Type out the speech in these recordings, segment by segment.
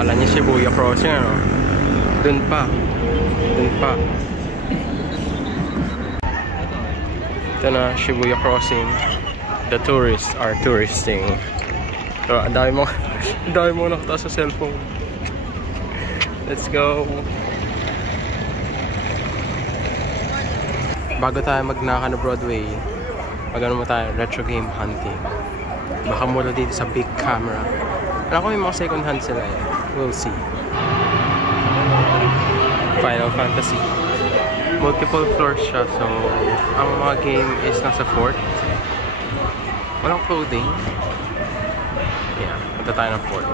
Akala niya Shibuya Crossing, ano? Dun pa. Dun pa. Ito na, Shibuya Crossing. The tourists are touristing. So, ang dami mo nakataas sa cellphone. Let's go. Bago tayo mag-Nakano Broadway, mag-ano mo tayo, retro game hunting. Baka mula dito sa big camera. Alam ko may mga second hand sila eh. We'll see. Final Fantasy. Multiple floors siya, so ang mga game is nasa 4th. Walang clothing. Yeah, punta tayo ng 4th.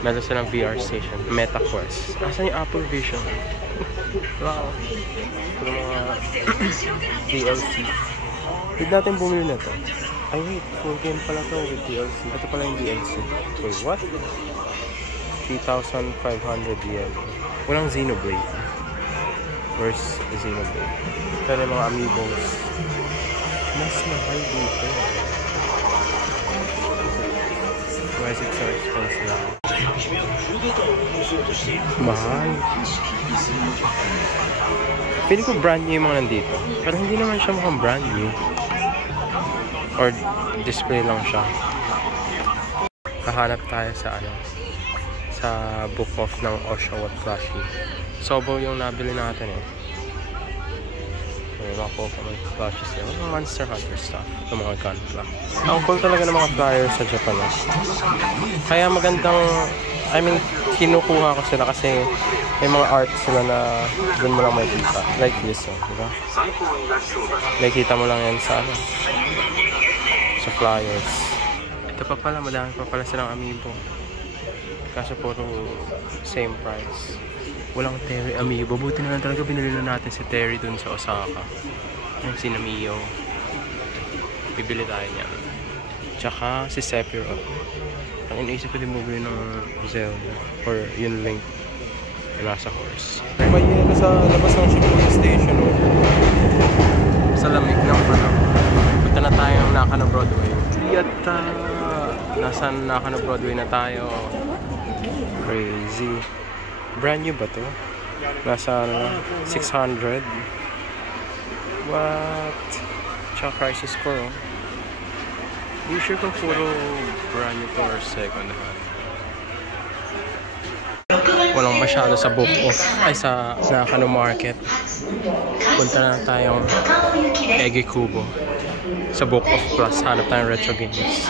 Meron silang VR station, MetaQuest. Asan yung Apple Vision? Wow. Ito mga DLC. Huwag natin bumili na to. Ay wait, full game pala to with DLC. Ito pala yung DLC. Wait, what? 3,500 yen. Walang Xenoblade. Where's the Xenoblade? Ito na yung mga amiibos. Mas mahal dito. Why is it so expensive? Mahal. Feeling ko brand new yung mga nandito. Pero hindi naman siya mukhang brand new. Or display lang siya. Kahanap tayo sa ano, sa book of ng Oshawa Plushie. Sobo yung nabili natin eh. May mga Pokemon plushies yan. Mga Monster Hunter stuff. Yung mga gunpla. Ang cool talaga ng mga flyers sa Japan eh. Kaya magandang, I mean, kinukuha ko sila kasi may mga art sila na doon mo lang makikita. Like this oh, diba? Nakikita mo lang yan sa ano, sa flyers. Ito pa pala, madami pa pala silang amiibo. Kaso puro same price. Walang Terry amiibo. Buti na lang talaga binili na natin si Terry dun sa Osaka. Yung si Namiyo. Bibili tayo niya. Tsaka si Sephiroth. Ang iniisip ko din bumili ng Zelda. Or yung Link. Yung nasa horse. May yelo sa labas ng Shibuya Station. Sa lamig ng ano. Punta na tayo ng Nakano Broadway. Yata! Nasa Nakano Broadway na tayo. Crazy. Brand new ba to? Nasa 600. What? Tsaka crisis score oh. Di sure kung puro brand new to or second hand. Walang masyado sa book of ay sa Nakano Market. Punta na tayong Ege Kubo. Sa book of plus hanap tayong retro games.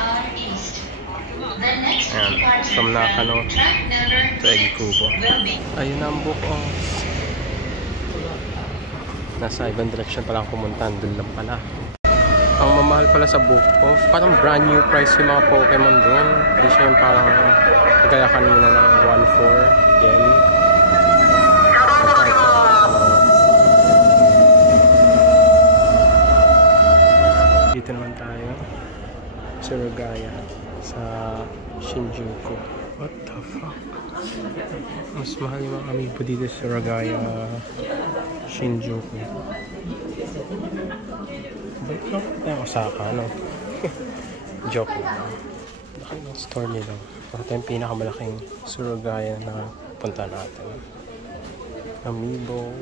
Ayan, from Nakano to Ege Kubo. Ayun ang book of. Nasa ibang direction pala ang pumunta. Doon lang pala. Ang mamahal pala sa book of. Parang brand new price yung mga Pokemon doon. Hindi siya yung parang kagaya kanina ng 1,400 yen. Dito naman tayo sa Surugaya sa Shinjuku. What the fuck? Mas mahal yung mga amiibo dito sa Surugaya Shinjuku. Ba't lang tayo Osaka, no? Joke lang. Laki ng store nila. Ito yung pinakamalaking Surugaya na punta natin. Amiibo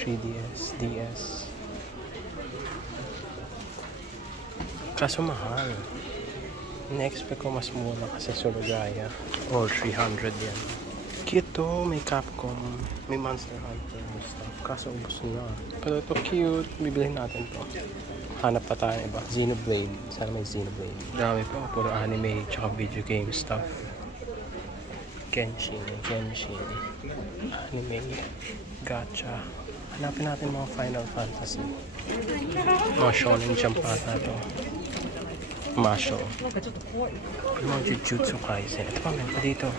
3DS, DS. Kaso mahal. Na-expect ko mas mura kasi Surugaya. Or 300 yan. Cute to. May Capcom. May Monster Hunter and stuff. Kaso ubos na. Pero ito cute. Bibilihin natin to. Hanap pa tayo iba. Xenoblade. Sana may Xenoblade. Dami pa. Puro anime tsaka video game stuff. Genshin. Anime. Gacha. Hanapin natin mga Final Fantasy. Mga Shonen Jump ata to. Masho. Mga Jujutsu Kaisen. Ito pa, meron pa dito.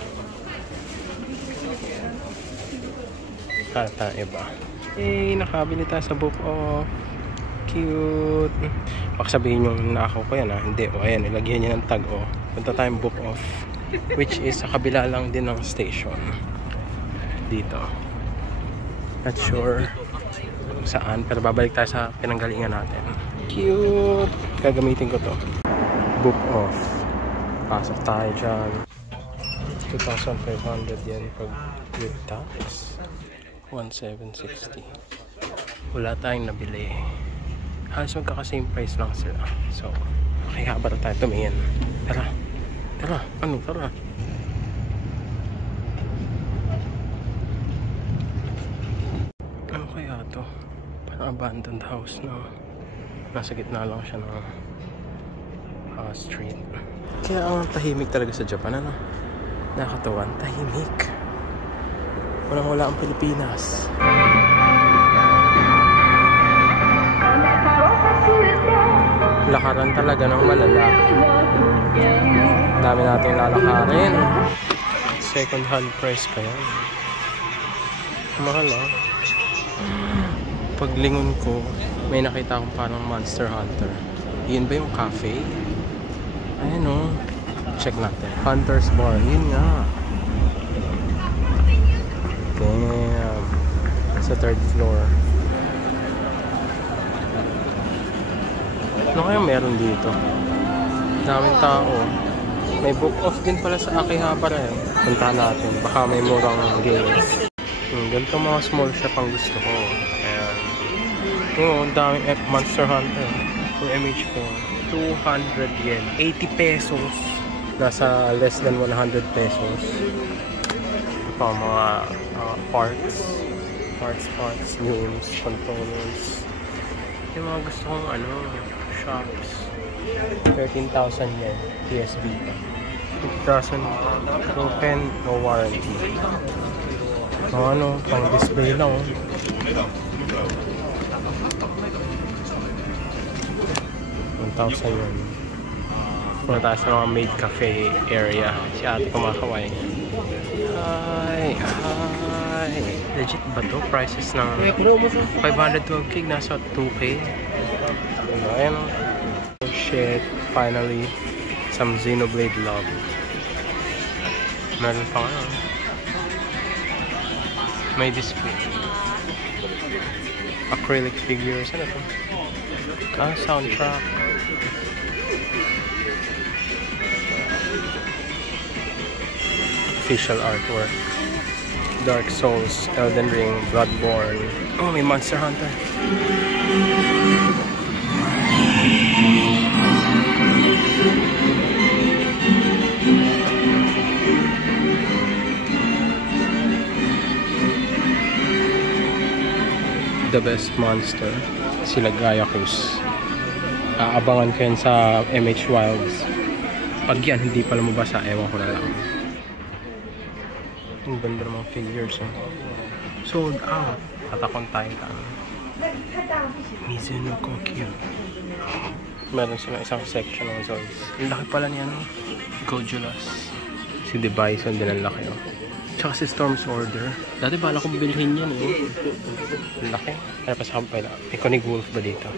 Hanap tayo iba. Eh, nakabili tayo sa book of. Cute. Baka sabihin yung nakaw ko yan ha. Hindi. O ayan, ilagyan niya ng tag o. Punta tayong book of. Which is sa kabila lang din ng station. Dito. Not sure kung saan. Pero babalik tayo sa pinanggalingan natin. Cute. Gagamitin ko to. Book of. Pasok tayo dyan. 2,500 yan pag with tax. 1,760. Wala tayong nabili. Halos magkaka-same price lang sila. So, kaya ba tayo tumingin? Tara. Tara. Ano? Tara. Ano kaya to? Parang abandoned house na nasa gitna lang siya ng street. Kaya ang tahimik talaga sa Japan, ano? Nakakatawa, tahimik. Walang-wala ang Pilipinas. Lakaran talaga ng malala. Dami nating lalakarin. Second hand price pa yan. Mahal, oh. Paglingon ko, may nakita akong parang Monster Hunter. Yun ba yung cafe? Ayan, oh. Check natin. Hunter's Bar. Yun nga. Damn. Sa third floor. Ano kaya meron dito? Daming tao. May book off din pala sa Akihabara eh. Puntahan natin. Baka may murang games. Ganito mga small shop ang gusto ko. Ayan. Yung daming Monster Hunter. Yung MH4. 200 yen. 80 pesos. Nasa less than 100 pesos. Ito pa mga parts, games, controllers. Yung mga gusto kong shops. 13,000 yen. PSV. 2,000 open, no warranty. Pang display lang. 1,000 yen. Punta tayo sa mga maid cafe area. Si ate kumakaway. Hi! Legit ba to? Prices ng 512 gig nasa 2K. Ayan. Oh shit. Finally, some Xenoblade love. Meron pa nga. May display. Acrylic figures. Ano to? Soundtrack. Official artwork. Dark Souls, Elden Ring, Bloodborne. Oh, may Monster Hunter. The best monster. Sila Gaiakus. Aabangan ko yun sa MH Wilds. Pag yan hindi pa lumabas, ewan ko na lang. Ang ganda ng mga figures, eh. Sold out. Attack on Titan. Mizuno Kokyo. Meron silang isang section ng Zoids. Ang laki pala niya, no? Gojulas. Si The Bison din ang laki, oh. Tsaka si Storm's Order. Dati bala kong bilhin yan, eh. Ang laki. Kaya pa sa kampay lang. Iconic Wolf ba dito?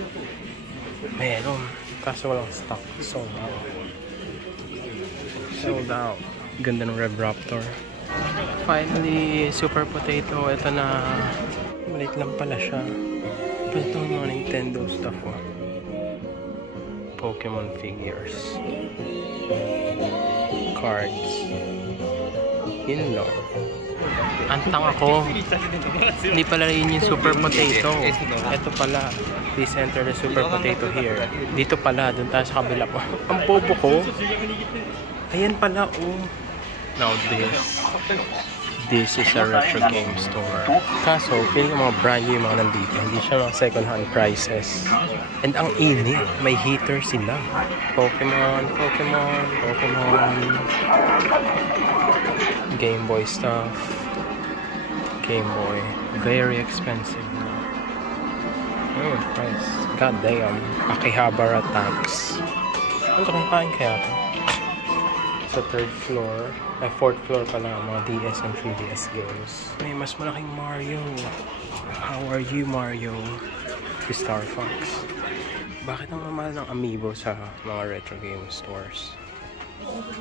Meron. Kaso walang stock. Sold out. Sold out. Ganda ng Rev Raptor. Finally, Super Potato. Ito na. Maliit lang pala siya. Pero ito yung mga Nintendo stuff, oh. Pokemon figures. Cards. Yun lang. Antang ako. Hindi pala yun yung Super Potato. Ito pala. Please enter the Super Potato here. Dito pala. Doon tayo sa kabila po. Ang bobo ko. Ayan pala, oh. Now this is a retro game store. Kaso, feeling mga brand new yung mga nandito. Hindi siya mga second hand prices. And ang init. May heater sila. Pokemon. Game Boy stuff. Game Boy. Very expensive. Oh, price. God damn. Akihabara tax. Ano kung kain kaya ito? Sa third floor, ay fourth floor pala, mga DS and 3DS games. May mas malaking Mario. How are you, Mario? Si Star Fox. Bakit ang mamahal ng amiibo sa mga retro game stores?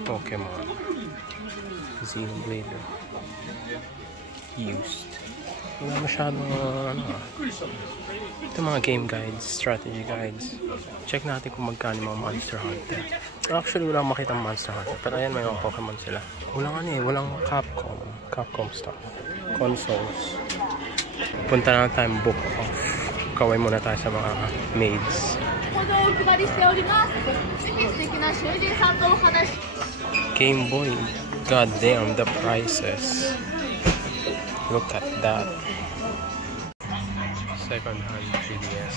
Pokemon. Xenoblade. Used. Wala masyadong ano. Ito mga game guides, strategy guides. Check natin kung magkano mga Monster Hunter. Actually, wala akong makitang Monster Hunter. Pero ayan, may mga Pokemon sila. Walang ano eh, walang Capcom stuff. Consoles. Punta na tayong book off. Kaway muna tayo sa mga maids. Game Boy. God damn, the prices. Look at that. Second hand 3DS.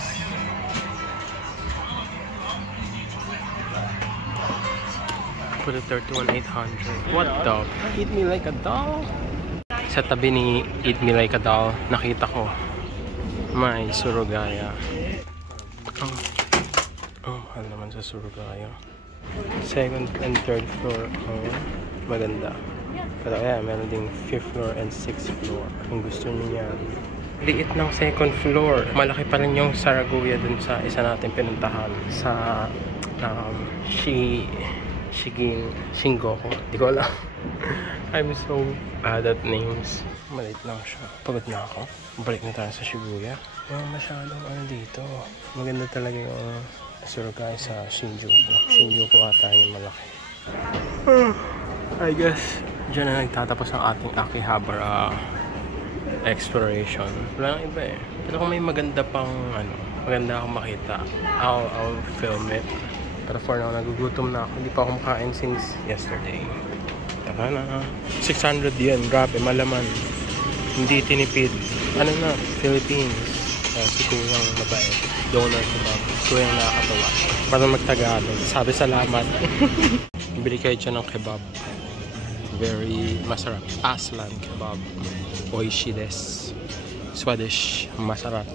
Put it 31,800. What the? Eat me like a doll? Sa tabi ni Eat Me Like a Doll, nakita ko may Surugaya. Oh, mahal naman sa Surugaya. Second and third floor. Oh, maganda. Pero ayan, meron ding 5th floor and 6th floor. Kung gusto niyo yan. Liit ng second floor. Malaki pa rin yung Saraguya dun sa isa natin pinuntahan. Sa Shingoku. Di ko alam. I'm so bad at names. Maliit lang siya. Pagod na ako. Balik na tayo sa Shibuya. Masyadong ano dito. Maganda talaga yung Surugaya sa Shinjuku. Shinjuku ata yung malaki. I guess dyan na nagtatapos ang ating Akihabara exploration. Wala nang iba eh. Pero kung may maganda pang ano, maganda akong makita, I'll film it. Pero for now, nagugutom na ako. Hindi pa ako makain since yesterday. Taka na. 600 yen. Grabe, malaman. Hindi tinipid. Ano na, Philippines. Si Kuyang mabait. Donor ko ba? Kuyang nakakatawa. Para magtagalog. Sabi salamat. Bili kayo dyan ng kebab. Very masarap. Aslan kebab. Oishi desu. Swedish. Masarap.